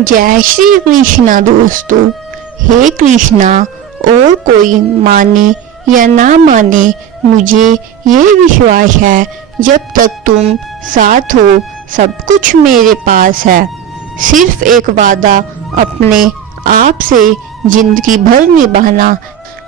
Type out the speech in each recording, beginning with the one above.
जय श्री कृष्णा दोस्तों। हे कृष्णा, और कोई माने या ना माने, मुझे ये विश्वास है जब तक तुम साथ हो सब कुछ मेरे पास है। सिर्फ एक वादा अपने आप से जिंदगी भर निभाना,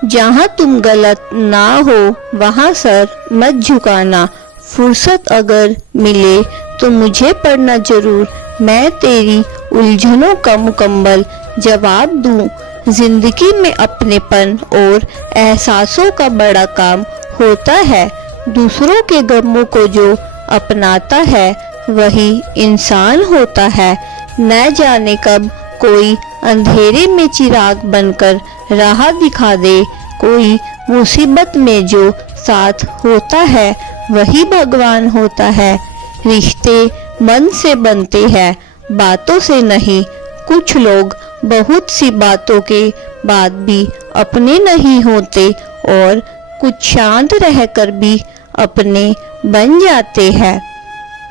जहाँ तुम गलत ना हो वहाँ सर मत झुकाना। फुर्सत अगर मिले तो मुझे पढ़ना जरूर, मैं तेरी उलझनों का मुकम्मल जवाब दूं। जिंदगी में अपनेपन और एहसासों का बड़ा काम होता है। दूसरों के गमों को जो अपनाता है वही इंसान होता है। न जाने कब कोई अंधेरे में चिराग बनकर राह दिखा दे। कोई मुसीबत में जो साथ होता है वही भगवान होता है। रिश्ते मन से बनते हैं, बातों से नहीं। कुछ लोग बहुत सी बातों के बाद भी अपने नहीं होते और कुछ शांत रहकर भी अपने बन जाते हैं।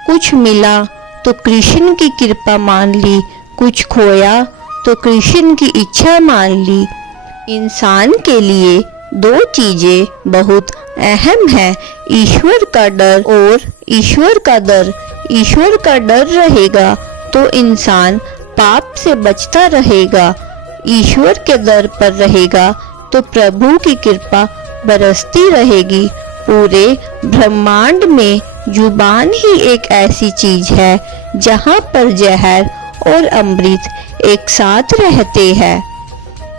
कुछ मिला तो कृष्ण की कृपा मान ली, कुछ खोया तो कृष्ण की इच्छा मान ली। इंसान के लिए दो चीजें बहुत अहम है, ईश्वर का डर और ईश्वर का दर। ईश्वर का डर रहेगा तो इंसान पाप से बचता रहेगा। ईश्वर के दर पर रहेगा तो प्रभु की कृपा बरसती रहेगी। पूरे ब्रह्मांड में जुबान ही एक ऐसी चीज है जहाँ पर जहर और अमृत एक साथ रहते हैं।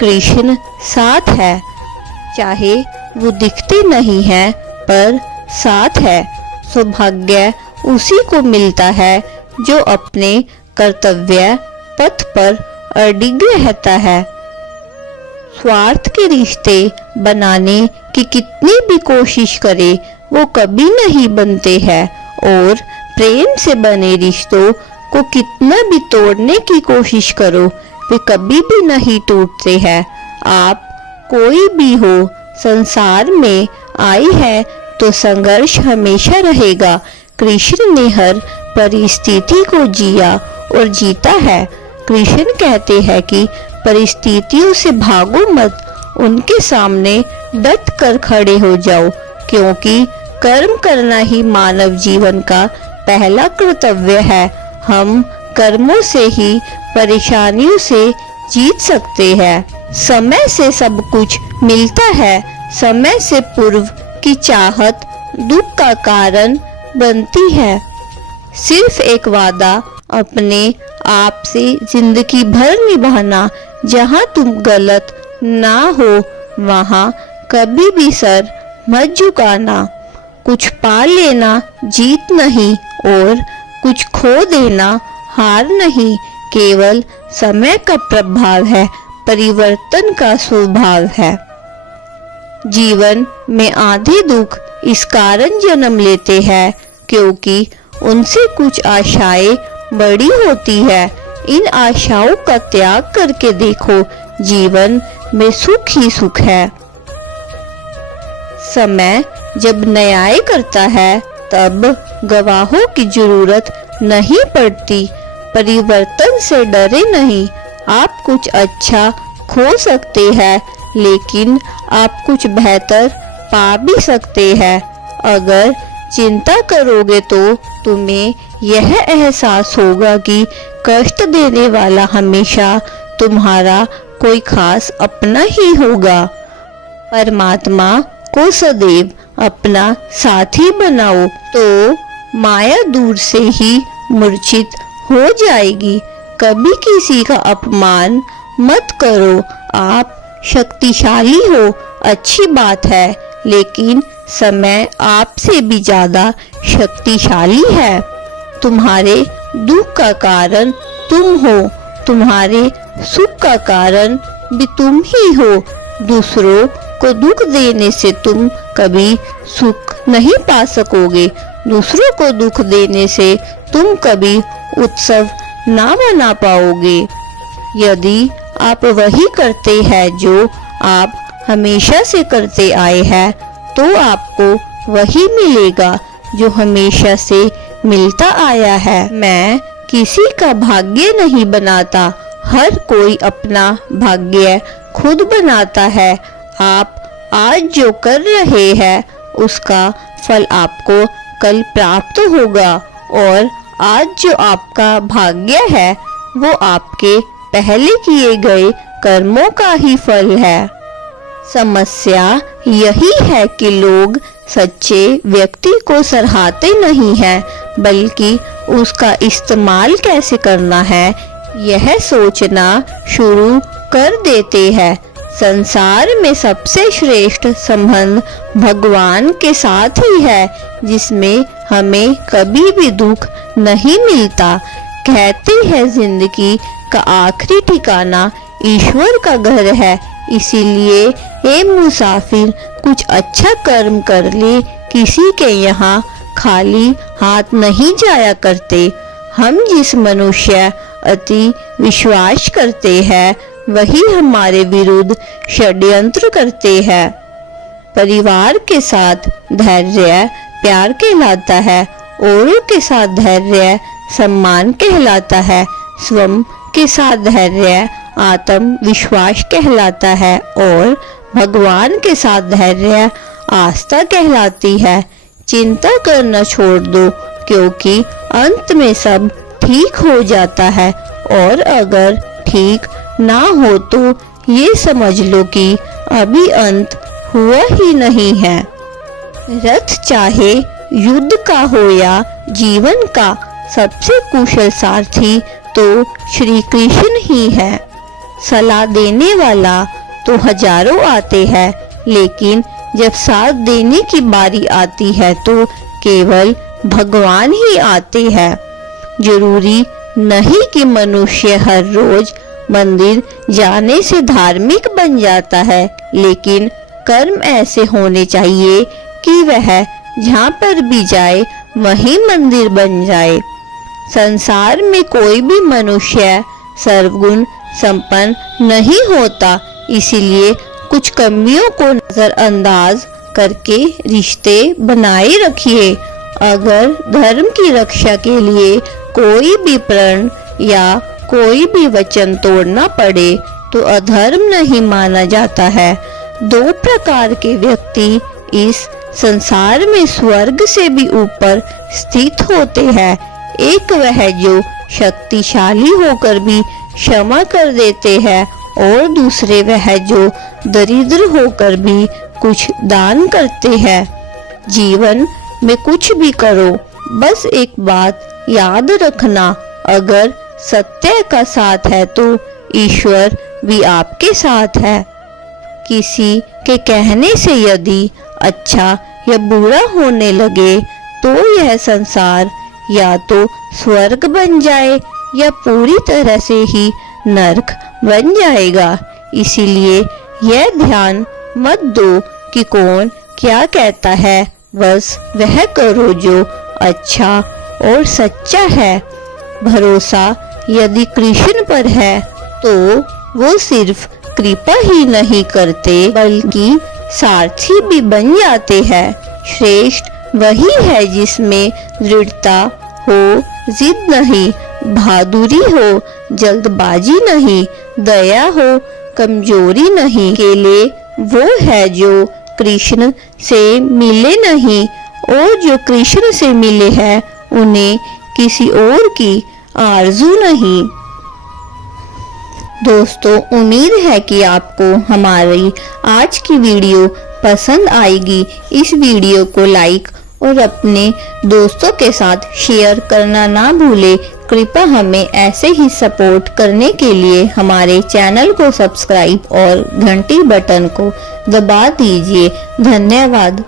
कृष्ण साथ है, चाहे वो दिखते नहीं है पर साथ है। सौभाग्य उसी को मिलता है जो अपने कर्तव्य पथ पर अडिग रहता है। स्वार्थ के रिश्ते बनाने की कितनी भी कोशिश करे वो कभी नहीं बनते हैं, और प्रेम से बने रिश्तों को कितना भी तोड़ने की कोशिश करो वे कभी भी नहीं टूटते हैं। आप कोई भी हो, संसार में आई है तो संघर्ष हमेशा रहेगा। कृष्ण ने हर परिस्थिति को जिया और जीता है। कृष्ण कहते हैं कि परिस्थितियों से भागो मत, उनके सामने डट कर खड़े हो जाओ, क्योंकि कर्म करना ही मानव जीवन का पहला कर्तव्य है। हम कर्मों से ही परेशानियों से जीत सकते हैं। समय से सब कुछ मिलता है, समय से पूर्व की चाहत दुख का कारण बनती है। सिर्फ एक वादा अपने आप से जिंदगी भर निभाना, जहाँ तुम गलत ना हो वहाँ कभी भी सर मत झुकाना। कुछ पा लेना जीत नहीं और कुछ खो देना हार नहीं। केवल समय का प्रभाव है, परिवर्तन का स्वभाव है। जीवन में आधे दुख इस कारण जन्म लेते हैं क्योंकि उनसे कुछ आशाएं बड़ी होती है। इन आशाओं का त्याग करके देखो, जीवन में सुख ही सुख है। समय जब न्याय करता है तब गवाहों की जरूरत नहीं पड़ती। परिवर्तन से डरे नहीं। आप कुछ अच्छा खो सकते हैं लेकिन आप कुछ बेहतर पा भी सकते हैं। अगर चिंता करोगे तो तुम्हें यह एहसास होगा कि कष्ट देने वाला हमेशा तुम्हारा कोई खास अपना ही होगा। परमात्मा को सदैव अपना साथी बनाओ तो माया दूर से ही मूर्छित हो जाएगी। कभी किसी का अपमान मत करो। आप शक्तिशाली हो, अच्छी बात है, लेकिन समय आपसे भी ज्यादा शक्तिशाली है। तुम्हारे दुख का कारण तुम हो, तुम्हारे सुख का कारण भी तुम ही हो। दूसरों को दुख देने से तुम कभी सुख नहीं पा सकोगे। दूसरों को दुख देने से तुम कभी उत्सव ना मना पाओगे। यदि आप वही करते हैं जो आप हमेशा से करते आए हैं तो आपको वही मिलेगा जो हमेशा से मिलता आया है। मैं किसी का भाग्य नहीं बनाता हर कोई अपना भाग्य खुद बनाता है। आप आज जो कर रहे हैं उसका फल आपको कल प्राप्त होगा और आज जो आपका भाग्य है वो आपके पहले किए गए कर्मों का ही फल है। समस्या यही है कि लोग सच्चे व्यक्ति को सराहते नहीं हैं, बल्कि उसका इस्तेमाल कैसे करना है यह सोचना शुरू कर देते हैं। संसार में सबसे श्रेष्ठ संबंध भगवान के साथ ही है, जिसमें हमें कभी भी दुख नहीं मिलता। कहते हैं जिंदगी का आखिरी ठिकाना ईश्वर का घर है, इसीलिए ए मुसाफिर कुछ अच्छा कर्म कर ले। किसी के यहाँ खाली हाथ नहीं जाया करते। हम जिस मनुष्य अति विश्वास करते हैं वही हमारे विरुद्ध षड्यंत्र करते हैं। परिवार के साथ धैर्य प्यार कहलाता है, औरों के साथ धैर्य सम्मान कहलाता है, स्वयं के साथ धैर्य आत्मविश्वास कहलाता है और भगवान के साथ धैर्य आस्था कहलाती है। चिंता करना छोड़ दो, क्योंकि अंत में सब ठीक हो जाता है, और अगर ठीक ना हो तो ये समझ लो कि अभी अंत हुआ ही नहीं है। रथ चाहे युद्ध का हो या जीवन का, सबसे कुशल सारथी तो श्री कृष्ण ही है। सलाह देने वाला तो हजारों आते हैं, लेकिन जब साथ देने की बारी आती है तो केवल भगवान ही आते हैं। जरूरी नहीं कि मनुष्य हर रोज मंदिर जाने से धार्मिक बन जाता है, लेकिन कर्म ऐसे होने चाहिए कि वह जहाँ पर भी जाए वहीं मंदिर बन जाए। संसार में कोई भी मनुष्य सर्वगुण संपन्न नहीं होता, इसीलिए कुछ कमियों को नजरअंदाज करके रिश्ते बनाए रखिए। अगर धर्म की रक्षा के लिए कोई भी प्रण या कोई भी वचन तोड़ना पड़े तो अधर्म नहीं माना जाता है। दो प्रकार के व्यक्ति इस संसार में स्वर्ग से भी ऊपर स्थित होते हैं। एक वह जो शक्तिशाली होकर भी क्षमा कर देते हैं, और दूसरे वह जो दरिद्र होकर भी कुछ दान करते हैं। जीवन में कुछ भी करो, बस एक बात याद रखना, अगर सत्य का साथ है तो ईश्वर भी आपके साथ है। किसी के कहने से यदि अच्छा या बुरा होने लगे तो यह संसार या तो स्वर्ग बन जाए या पूरी तरह से ही नरक बन जाएगा। इसीलिए यह ध्यान मत दो कि कौन क्या कहता है, बस वह करो जो अच्छा और सच्चा है। भरोसा यदि कृष्ण पर है तो वो सिर्फ कृपा ही नहीं करते बल्कि सारथी भी बन जाते हैं। श्रेष्ठ वही है जिसमें दृढ़ता हो, जिद नहीं, बहादुरी हो, जल्दबाजी नहीं, दया हो, कमजोरी नहीं। अकेले वो है जो कृष्ण से मिले नहीं, और जो कृष्ण से मिले हैं उन्हें किसी और की आरज़ू नहीं। दोस्तों, उम्मीद है कि आपको हमारी आज की वीडियो पसंद आएगी। इस वीडियो को लाइक और अपने दोस्तों के साथ शेयर करना ना भूलें। कृपया हमें ऐसे ही सपोर्ट करने के लिए हमारे चैनल को सब्सक्राइब और घंटी बटन को दबा दीजिए। धन्यवाद।